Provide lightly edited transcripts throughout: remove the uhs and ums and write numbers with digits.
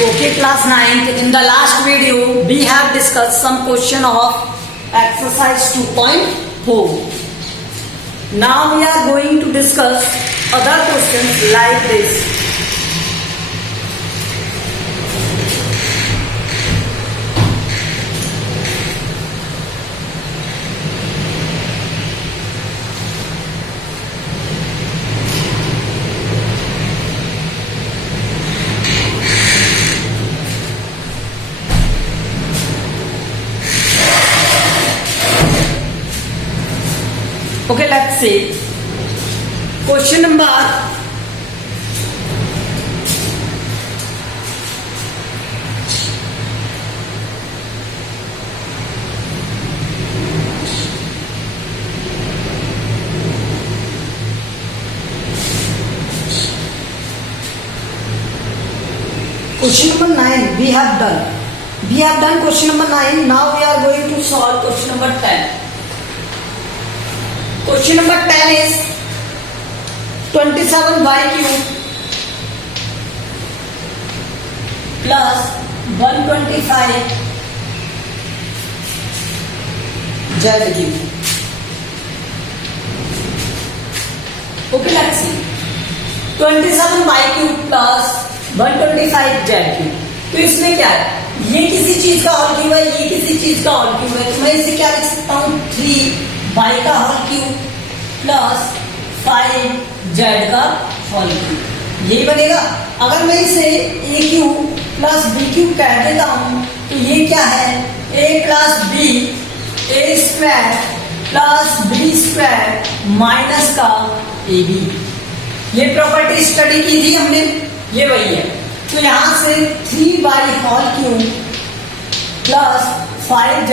Okay, class 9th. In the last video, we have discussed some question of exercise 2.4. Now we are going to discuss other questions like this. Okay, let's see. Question number Question number 9 we have done. We have done question number 9. Now we are going to solve question number 10. Question number 10 is 27y cube plus 125 z cube. Okay, let's see. 27y cube plus 125 z cube. तो इसमें क्या है, ये किसी चीज का whole cube है, ये किसी चीज का होल क्यूब है, तो मैं इसे क्या लिख सकता हूँ, 3y का होल क्यूब प्लस 5z का होल क्यूब, यही बनेगा। अगर मैं इसे a cube plus b cube कह देता हूँ तो ये क्या है, a plus b a square plus b square minus का ab। ये प्रॉपर्टी स्टडी की थी हमने, ये वही है। तो यहां से 3y whole cube plus 5z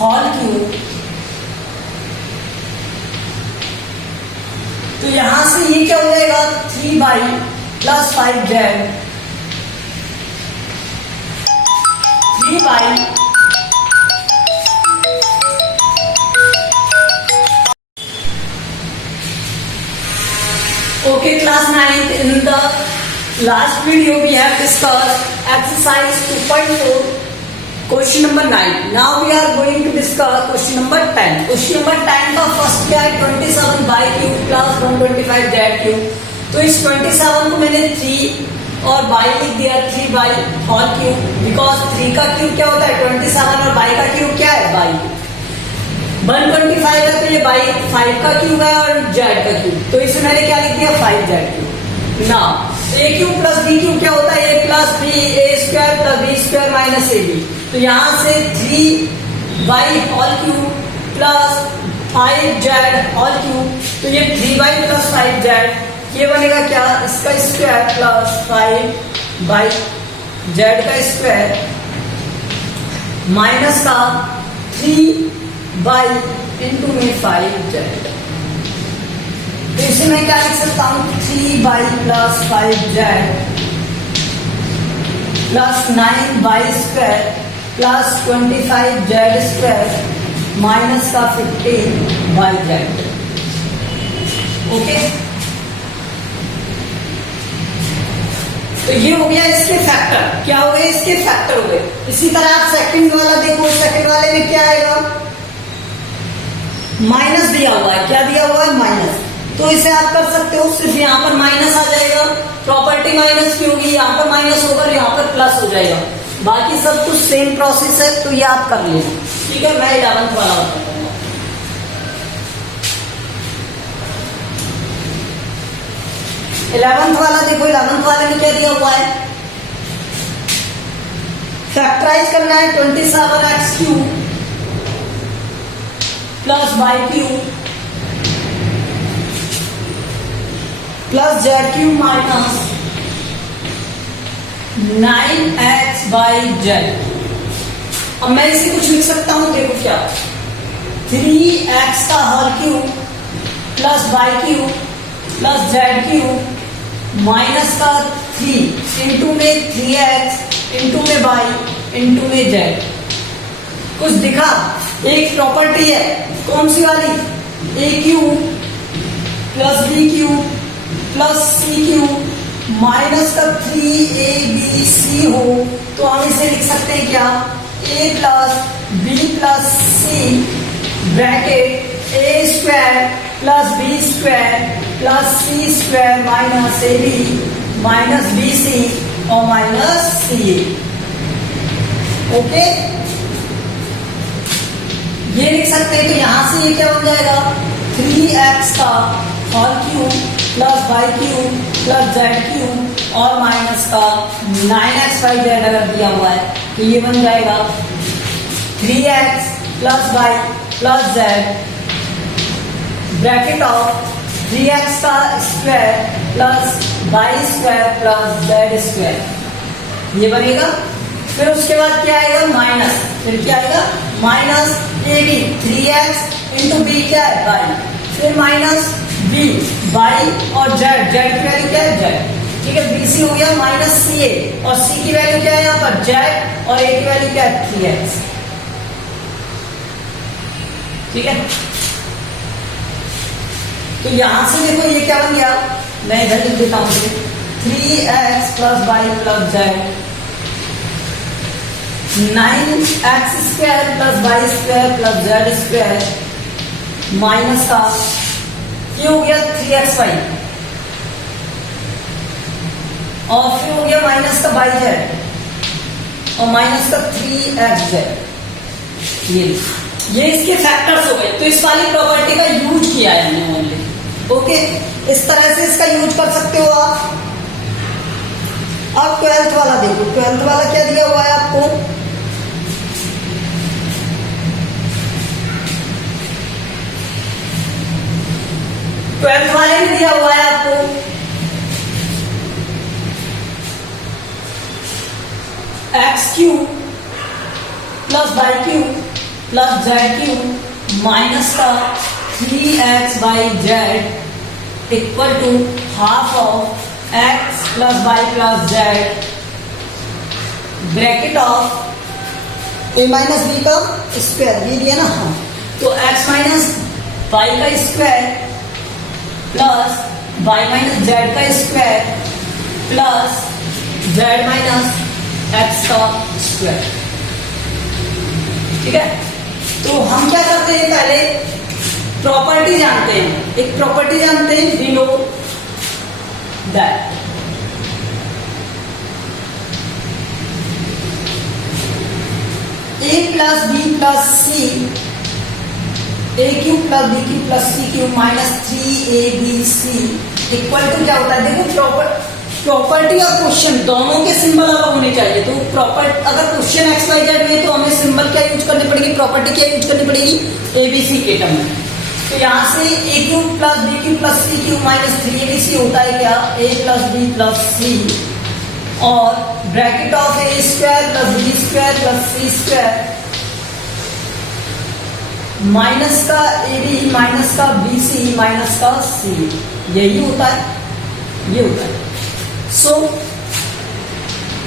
whole cube, तो यहां से ये क्या हो जाएगा, 3y plus 5z 3y Okay, class 9th. In the last video we have discussed exercise 2.4 question number 9. Now we are going to discuss question number 10. Question number 10 का first क्या है, 27y cube plus 125z cube. तो इस 27 को मैंने 3 और y लिख दिया, 3y होल क्यूब, बिकॉज 3 का क्यूब क्या होता है 27 और y का क्यूब क्या है y। 125 है तो ये y 5 का क्यूब है और z का क्यूब, तो इसे मैंने क्या लिख दिया 5z क्यूब। ना a cube plus b cube क्या होता है, a plus b a square plus b square minus ab। तो यहाँ से 3y whole cube plus 5z whole cube, तो ये 3y प्लस 5z ये बनेगा क्या, इसका स्क्वायर प्लस 5y z का स्क्वायर माइनस का 3y इंटू में 5z। तो इसे मैं क्या लिख सकता हूँ, 3y plus 5z plus 9y square plus 25z square minus का 15yz। ओके, तो ये हो गया इसके फैक्टर। क्या हो गए, इसके फैक्टर हो गए। इसी तरह आप सेकंड वाला देखो, सेकंड वाले में क्या आएगा, माइनस दिया हुआ है, क्या दिया हुआ है माइनस, तो इसे आप कर सकते हो, सिर्फ यहाँ पर माइनस आ जाएगा, प्रॉपर्टी माइनस की होगी, यहाँ पर माइनस होगा, यहाँ पर प्लस हो जाएगा, बाकी सब कुछ सेम प्रोसेस है, तो ये आप कर लेना। ठीक है, मैं 11th वाला बताता हूँ। 11th वाला देखो, 11th वाले में क्या दिया हुआ है, फैक्टराइज करना है, 27x cube plus y cube plus z cube minus 9x/z। अब मैं इसे कुछ लिख सकता हूं, देखो क्या, 3x का whole cube plus y cube plus z cube minus का 3 इंटू में 3x इंटू में y इंटू में z। कुछ दिखा, एक प्रॉपर्टी है, कौन सी वाली, a cube plus b cube plus c cube minus का 3abc हो तो हम इसे लिख सकते हैं क्या, a plus B plus C bracket A square plus B square plus C square minus A B minus B C और माइनस सी ए। ओके, ये लिख सकते हैं। तो यहां से ये क्या बन जाएगा, 3x का whole cube plus Y cube plus Z cube और माइनस का 9x/z अगर दिया हुआ है तो ये बन जाएगा 3x plus Y plus Z bracket of 3x का square plus Y square plus Z square, ये बनेगा। फिर उसके बाद क्या आएगा, माइनस, फिर क्या आएगा minus A B 3x into B क्या है वाई, फिर माइनस बी वाई और जेड, जेड की वैल्यू क्या है जेड, ठीक है। बी सी हो गया माइनस सी ए और सी की वैल्यू क्या है यहाँ पर जेड और ए की वैल्यू क्या है 3x, ठीक है। तो यहां से देखो ये क्या बन गया, मैं इधर लिख देता हूं 3x plus Y plus Z 9x square plus Y square plus Z square minus का ये हो गया 3xy और फिर हो गया माइनस का वाई जेड और माइनस का 3xz। ये इसके फैक्टर्स हो गए। तो इस वाली प्रॉपर्टी का यूज किया है हमने ओनली। ओके, इस तरह से इसका यूज कर सकते हो आप। अब 12th वाला देखो, 12th वाला क्या दिया हुआ है आपको, ट्वेल्थ वाले में दिया हुआ है आपको x cube plus Y cube plus Z cube minus का 3x/z equal to half of x plus Y plus Z bracket of a minus b का स्क्वायर, ये दिया ना, हाँ। तो x माइनस वाई का square plus y minus Z का square plus z minus x का स्क्वायर, ठीक है। तो हम क्या करते हैं, पहले प्रॉपर्टी जानते हैं, एक प्रॉपर्टी जानते हैं below that a plus B plus C A cube plus B cube plus C cube minus 3abc equal to क्या होता है, देखो प्रॉपर्टी और क्वेश्चन दोनों के सिंबल अलग होने चाहिए। तो अगर क्वेश्चन XYZ में तो हमें सिंबल क्या यूज करनी पड़ेगी, प्रॉपर्टी क्या यूज करनी पड़ेगी, ABC के टर्म में। तो यहाँ से a cube plus B cube plus C cube minus 3abc होता है क्या, a plus B plus C और bracket of a square plus B square plus C square minus का AB माइनस का BC माइनस का C, यही होता है, ये होता है। सो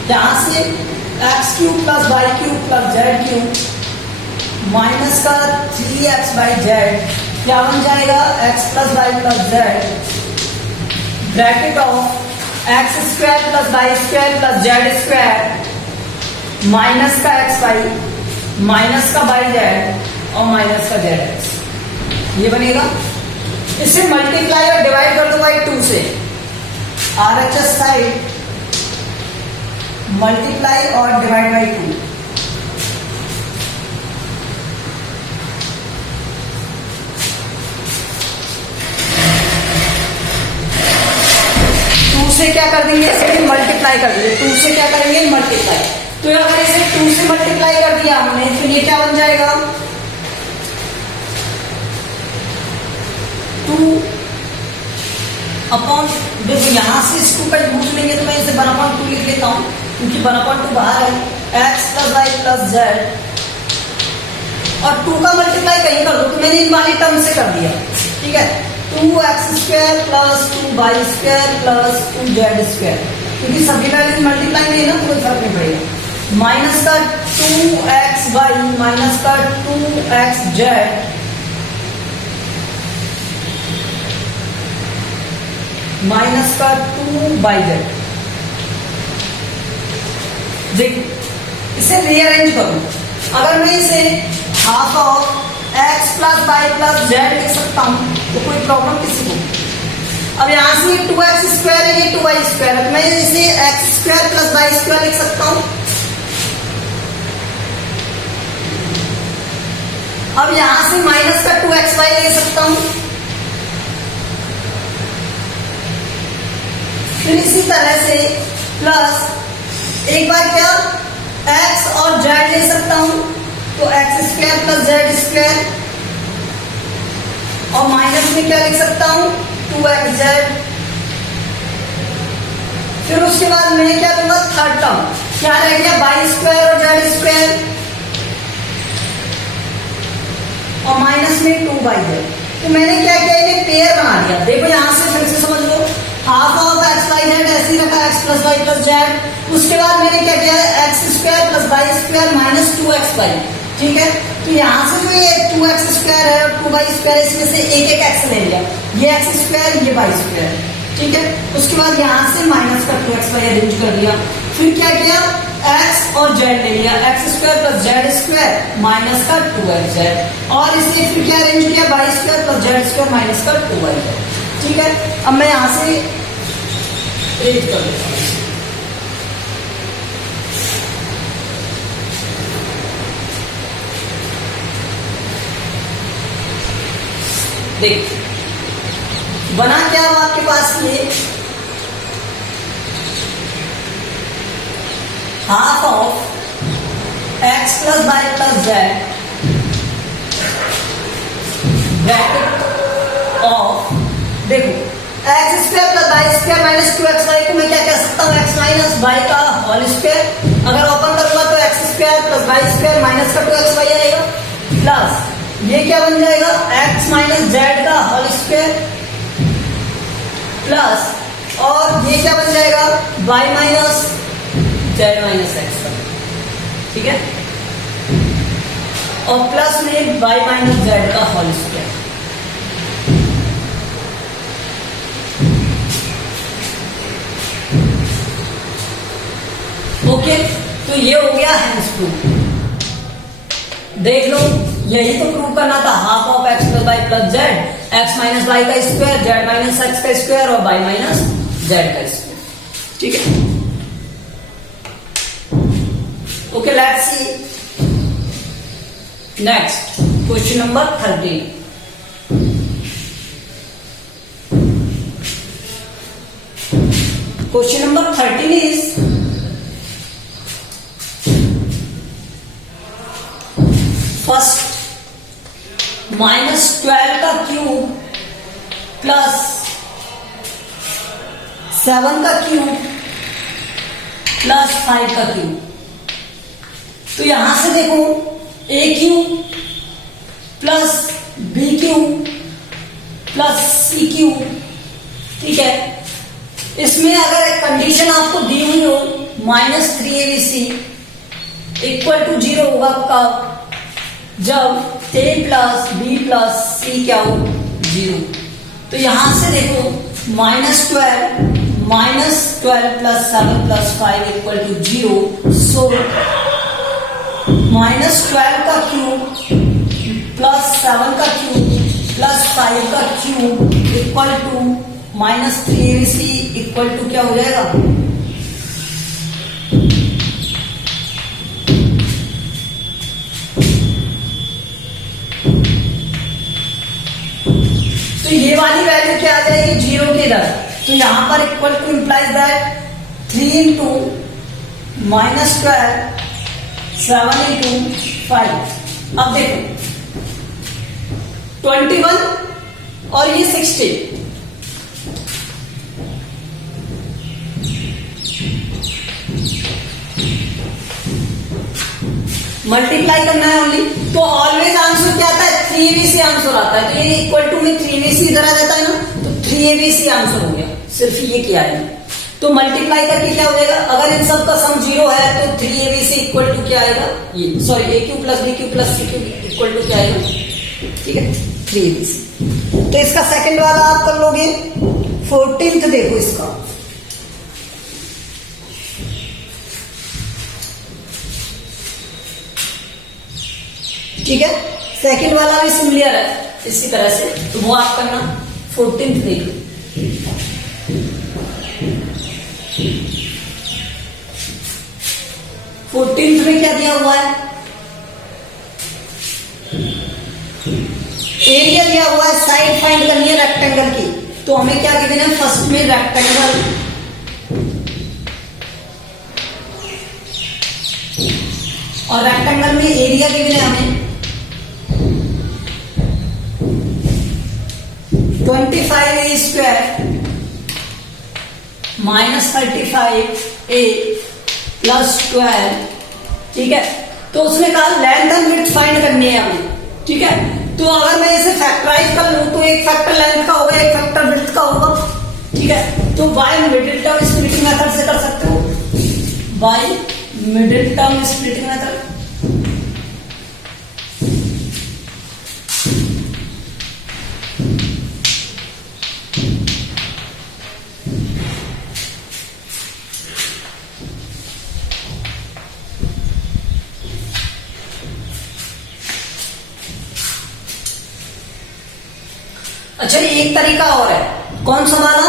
यहां से X cube plus Y cube plus Z cube minus का 3x/z क्या बन जाएगा, x plus Y plus Z bracket of X square plus Y square plus Z square minus का xy माइनस का वाई जेड और minus का zx, ये बनेगा। इसे मल्टीप्लाई और डिवाइड कर दो बाई 2 से, RHS साइड मल्टीप्लाई और डिवाइड बाई 2, से क्या कर देंगे, इसे मल्टीप्लाई कर देंगे, 2 से क्या करेंगे मल्टीप्लाई। तो अगर इसे 2 से मल्टीप्लाई कर दिया हमने तो ये क्या बन जाएगा, 2 अपॉन, देखो यहां से इसको का यूज लेंगे तो मैं इसे 1/2 लिख लेता हूं क्योंकि 1/2 बाहर है, x plus Y plus Z और 2 का मल्टीप्लाई कहीं कर दो, तो मैंने इन वाली टर्म से कर दिया, ठीक है। 2x square plus 2y square plus 2z square, क्योंकि सभी वैल्यू मल्टीप्लाई नहीं है ना, कोई फर्क नहीं पड़ेगा। माइनस का 2xy माइनस का 2xz माइनस का 2/z। देखो इसे रीअरेंज करूं, अगर मैं इसे half of x plus Y plus Z लिख सकता हूं तो कोई प्रॉब्लम किसी को? अब यहां से 2x स्क्वायर है, ये 2y स्क्वायर है, तो मैं इसे x square plus Y square लिख सकता हूं। अब यहां से माइनस का 2xy ले सकता हूं। फिर इसी तरह से प्लस एक बार क्या x और z ले सकता हूं, तो x square plus Z square, और माइनस में क्या लिख सकता हूं 2xz। फिर उसके बाद मैं क्या लूंगा थर्ड टर्म, क्या रह गया y स्क्वायर और जेड स्क्वायर, और माइनस में 2/z। तो मैंने क्या किया, इन्हें पेयर बना दिया। देखो यहां से फिर से समझ लो, half of x y z ऐसे ही रखा x plus Y plus z. उसके बाद मैंने क्या किया, x square plus Y square minus 2xy। ठीक है, तो यहाँ से जो ये 2x स्क्वायर है और 2y स्क्वायर, इसमें से एक एक x ले लिया, ये x स्क्वायर ये y स्क्वायर। ठीक है, उसके बाद यहाँ से माइनस का 2xy अरेंज कर दिया। फिर क्या किया, x और z ले लिया, x square plus Z square minus का 2xz, और इसे फिर क्या अरेंज किया, y square plus Z square minus का 2yz। ठीक है, अब मैं यहाँ से अरेंज कर देता हूँ। देख बना क्या अब आपके पास, ये half of x plus Y plus Z bracket of, देखो x square plus Y square minus 2xy को मैं क्या कह सकता हूँ, x माइनस वाई का होल स्क्वायर। अगर ओपन करूंगा तो x square plus Y square minus का 2xy आएगा, प्लस ये क्या बन जाएगा, x माइनस जेड का होल स्क्वायर, प्लस और ये क्या बन जाएगा, y minus Z minus x का। ठीक है, और प्लस में y माइनस जेड का होल स्क्वायर। ओके, तो ये हो गया हैंस प्रूफ। देख लो, यही तो प्रूव करना था, half of x plus Y plus Z, x minus Y का स्क्वायर, जेड माइनस एक्स का स्क्वायर और y माइनस जेड का स्क्वायर। ठीक है, okay, let's see next question number 13। Question number 13 is first minus 12 का cube plus 7 का cube plus 5 का cube. तो यहां से देखो a cube plus b cube plus c cube. ठीक है, इसमें अगर एक कंडीशन आपको दी हुई हो माइनस 3abc इक्वल टू 0 होगा कब, जब a plus B plus C क्या हो 0। तो यहां से देखो minus 12 plus 7 plus 5 equal to 0। So minus 12 का क्यूब प्लस 7 का क्यूब प्लस 5 का cube equal to minus 3abc equal to क्या हो जाएगा, तो ये वाली वैल्यू क्या आ जाएगी 0 की इधर। तो यहां पर equal two implies that 3 into minus 12 7 into 5। अब देखो 21 और ये 60, मल्टीप्लाई करना है ओनली। तो ऑलवेज आंसर क्या आता है 3abc आंसर आता है। तो ये इक्वल टू में 3abc इधर आ जाता है ना, तो 3abc आंसर हो गया। सिर्फ ये किया है, तो मल्टीप्लाई करके क्या हो जाएगा, अगर इन सब का सम 0 है तो 3abc इक्वल टू क्या आएगा, ये sorry a cube plus B cube plus C cube equal to क्या आएगा, ठीक है 3abc। तो इसका सेकंड वाला आप कर लोगे 14th देखो इसका, ठीक है। सेकंड वाला भी सिमिलर है इसी तरह से, तो वो आप करना। 14th देख लो, 14th में क्या दिया हुआ है, एरिया दिया हुआ है, साइड फाइंड करनी है रेक्टेंगल की। तो हमें क्या गिवन है, फर्स्ट में रेक्टेंगल, और रेक्टेंगल में एरिया गिवन है हमें 25a square minus 35a plus 12, ठीक है। तो उसने कहा लेंथ एंड विड्थ फाइंड करनी है हमें, ठीक है। तो अगर मैं इसे फैक्टराइज कर लूं तो एक फैक्टर लेंथ का होगा, एक फैक्टर विड्थ का होगा, ठीक है। तो by middle term splitting method से कर सकते हो, by middle term splitting method. अच्छा, एक तरीका और है, कौन सा वाला,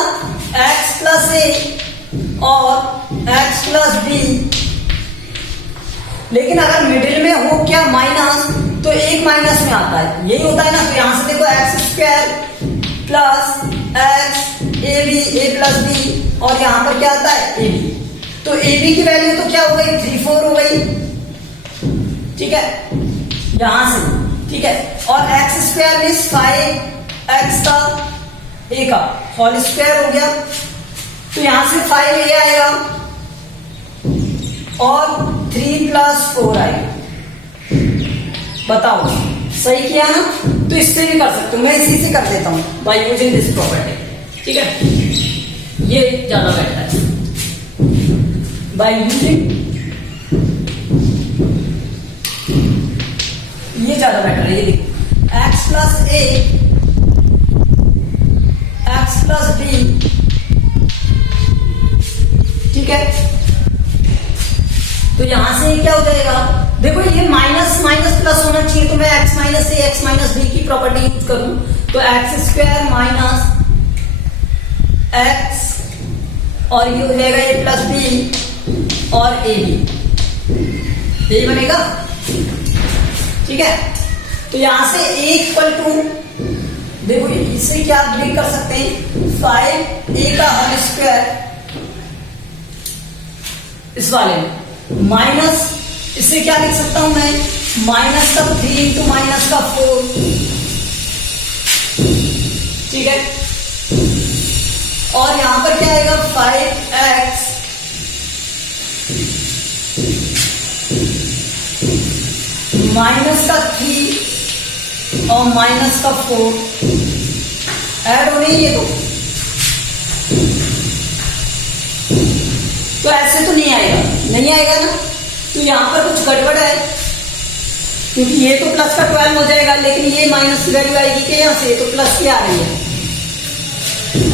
x प्लस ए और x प्लस बी, लेकिन अगर मिडिल में हो क्या माइनस, तो एक माइनस में आता है, यही होता है ना। तो यहां से देखो X square plus X A B, A plus B, और यहां पर क्या आता है, ए बी। तो ए बी की वैल्यू तो क्या हो गई, 3 4 हो गई, ठीक है, यहां से, ठीक है। और एक्स स्क्वायर मीन्स 5 एक्स का ए का होल स्क्वायर हो गया, तो यहां से 5a आएगा और 3 प्लस 4 आएगा। बताओ सही किया ना। तो इससे भी कर सकते हो, मैं इसी से कर देता हूं बाय यूजिंग दिस प्रॉपर्टी, ठीक है। ये ज्यादा बेटर है, बाय यूजिंग, ये ज्यादा बेटर है। ये देखो एक्स प्लस ए एक्स प्लस बी, ठीक है। तो यहां से क्या हो जाएगा, देखो ये माइनस माइनस प्लस होना चाहिए, तो मैं एक्स माइनस ए एक्स माइनस बी की प्रॉपर्टी यूज करूं, तो एक्स स्क्वायर माइनस एक्स, और ये हो जाएगा ए प्लस बी और ए बी, यही बनेगा, ठीक है। तो यहां से ए इक्वल टू, देखो इसे क्या आप लिख कर सकते हैं, 5a का होल स्क्वायर, इस वाले में माइनस, इससे क्या लिख सकता हूं मैं, माइनस का 3 इंटू माइनस का 4, ठीक है। और यहां पर क्या आएगा, 5x माइनस का 3 और माइनस का 4 ऐड होने ही है, तो ऐसे तो नहीं आएगा, नहीं आएगा ना। तो यहां पर कुछ गड़बड़ है, क्योंकि ये तो प्लस का 12 हो जाएगा, लेकिन ये माइनस की वैल्यू आएगी क्या, यहां से तो प्लस की आ रही है,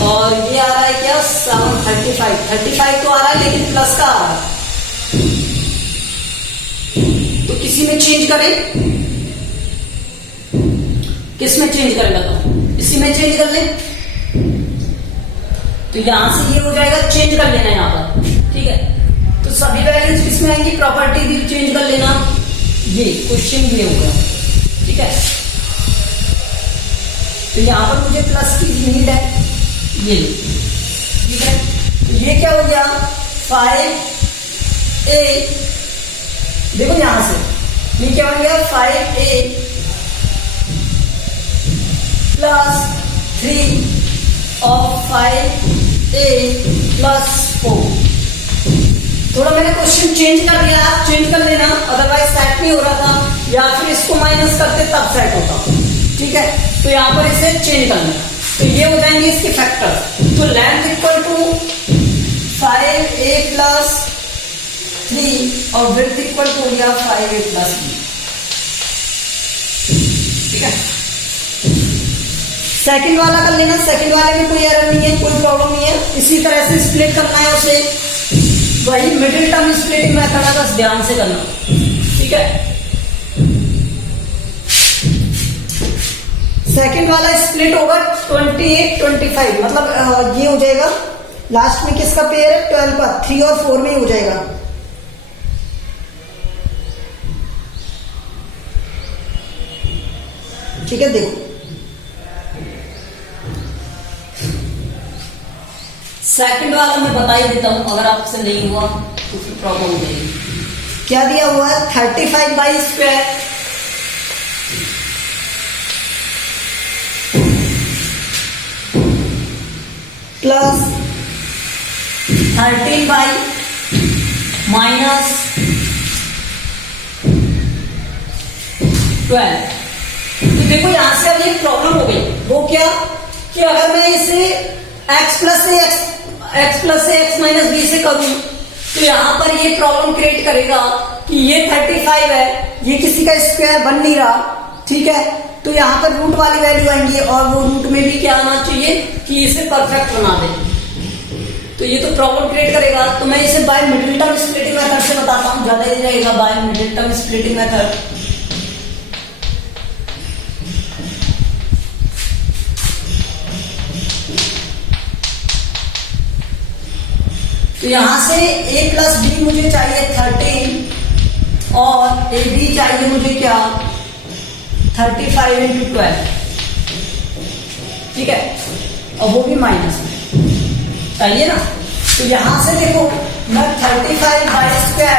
और ये आ रहा है क्या 35 तो आ रहा है, लेकिन प्लस का आ रहा है। तो किसी में चेंज करें, किस में चेंज करें बताओ, इसी में चेंज कर ले, तो यहां से ये हो जाएगा, चेंज कर लेना यहां पर, ठीक है। तो सभी वैल्यूज किसमें आएंगी, प्रॉपर्टी भी चेंज कर लेना, ये क्वेश्चन ये होगा, ठीक है। तो यहां पर मुझे प्लस की नीड है, ये ठीक है। तो ये क्या हो गया, 5a, देखो यहां से ये क्या बन गया, 5a प्लस 3 और 5a प्लस 4। थोड़ा मैंने क्वेश्चन चेंज कर दिया, आप चेंज कर लेना, अदरवाइज सेट नहीं हो रहा था, या फिर इसको माइनस करते तब सेट होता, ठीक है। तो यहां पर इसे चेंज कर लेना, तो ये हो जाएंगे इसके फैक्टर। तो length equal to 5a plus 3 और विड्थ इक्वल टू हो गया 5a प्लस b, ठीक है। सेकंड वाला कर लेना, सेकंड वाले में कोई एरर नहीं है, कोई प्रॉब्लम नहीं है। इसी तरह से स्प्लिट करना है उसे, वही मिडिल टर्म स्प्लिटिंग मेथड है, बस ध्यान से करना, ठीक है। सेकंड वाला स्प्लिट होगा 28 25, मतलब ये हो जाएगा लास्ट में किसका पेयर है 12 का, 3 और 4 में हो जाएगा। ठीक है, देखो सेकंड वाला मैं बता ही देता हूं, अगर आपसे नहीं हुआ तो फिर प्रॉब्लम हो जाएगी। क्या दिया हुआ है 35/2 प्लस 13 माइनस 12। तो देखो यहां से अब ये प्रॉब्लम हो गई, वो क्या कि अगर मैं इसे x प्लस से x माइनस बी से करूं तो यहां पर ये प्रॉब्लम क्रिएट करेगा कि ये 35 है, ये किसी का स्क्वायर बन नहीं रहा, ठीक है। तो यहाँ पर रूट वाली वैल्यू आएंगी और वो रूट में भी क्या आना चाहिए कि इसे परफेक्ट बना दे, तो ये तो प्रॉब्लम क्रिएट करेगा। तो मैं इसे by middle term splitting method से बताता हूँ, ज्यादा ही रहेगा, by middle term splitting method. तो यहां से a प्लस बी मुझे चाहिए 13 और ए बी चाहिए मुझे क्या 35 इंटू 12, ठीक है, और वो भी माइनस में चाहिए ना। तो यहां से देखो मैं 35/2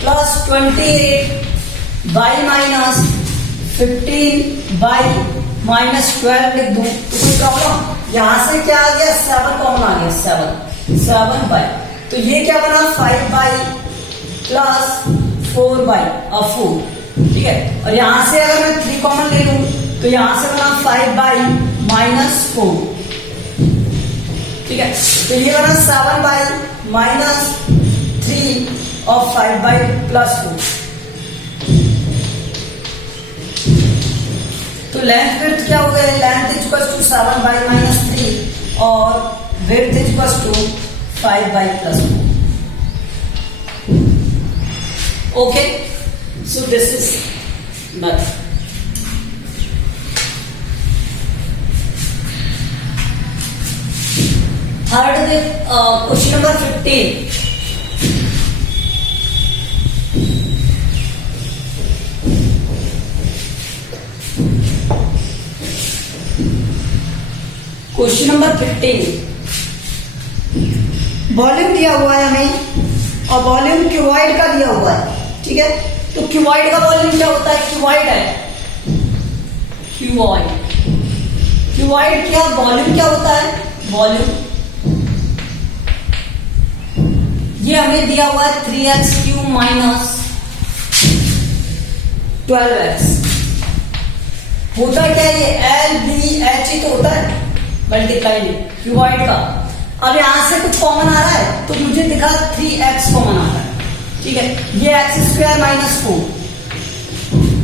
प्लस 28 माइनस 15 माइनस 12 लिख दूं तो कोई प्रॉब्लम। यहां से क्या आ गया 7 कॉमन आ गया, 7 तो ये क्या बना 5 प्लस 4, ठीक है। और यहां से अगर मैं 3 कॉमन ले लूं तो यहां से बना 5 माइनस 4, ठीक है। तो ये बना 7 माइनस 3 और 5 प्लस 4। तो लेंथ विड्थ क्या हो गया, लेंथ इज इक्वल टू 7 माइनस 3 और width is equal to 5 plus 4। Okay, so this is that. Third with question number 15. Question number 15, volume दिया हुआ है हमें और वॉल्यूम क्यूबॉइड का दिया हुआ है, ठीक है। तो क्यूबॉइड का वॉल्यूम क्या होता है, क्यूबॉइड है, क्यूबॉइड क्या वॉल्यूम क्या होता है, वॉल्यूम ये हमें दिया हुआ है 3x³ माइनस 12x। होता क्या है, ये LBH ही तो होता है, मल्टीप्लाई क्यूबॉइड का। अब यहां से कुछ कॉमन आ रहा है तो मुझे दिखा 3x कॉमन आ रहा है, ठीक है। ये x² माइनस 4,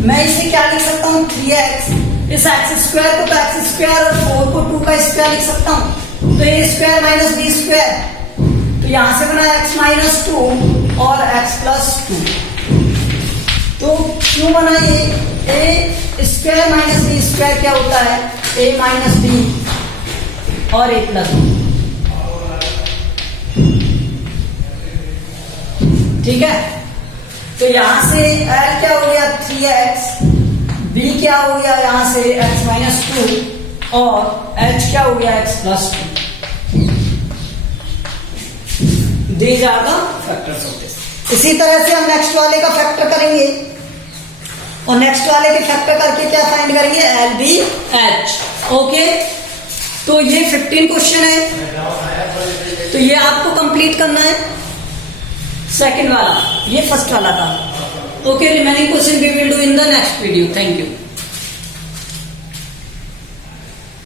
मैं इसे क्या लिख सकता हूँ 3x, इस x² को तो x² और 4 को 2 का स्क्वायर लिख सकता हूँ, तो a² माइनस b², तो यहां से बना x माइनस 2 और x प्लस 2। तो क्यों बना ये a² माइनस b² क्या होता है a माइनस b और a प्लस b, ठीक है। तो यहां से L क्या हो गया 3x, B क्या हो गया यहां से x माइनस 2 और H क्या हो गया x plus 2। These are the factors of this. इसी तरह से हम नेक्स्ट वाले का फैक्टर करेंगे और नेक्स्ट वाले के फैक्टर करके क्या फाइंड करेंगे LBH। ओके, तो ये 15 क्वेश्चन है, तो ये आपको कंप्लीट करना है। सेकंड वाला, ये फर्स्ट वाला था। Okay, remaining question we will do in the next video. Thank you.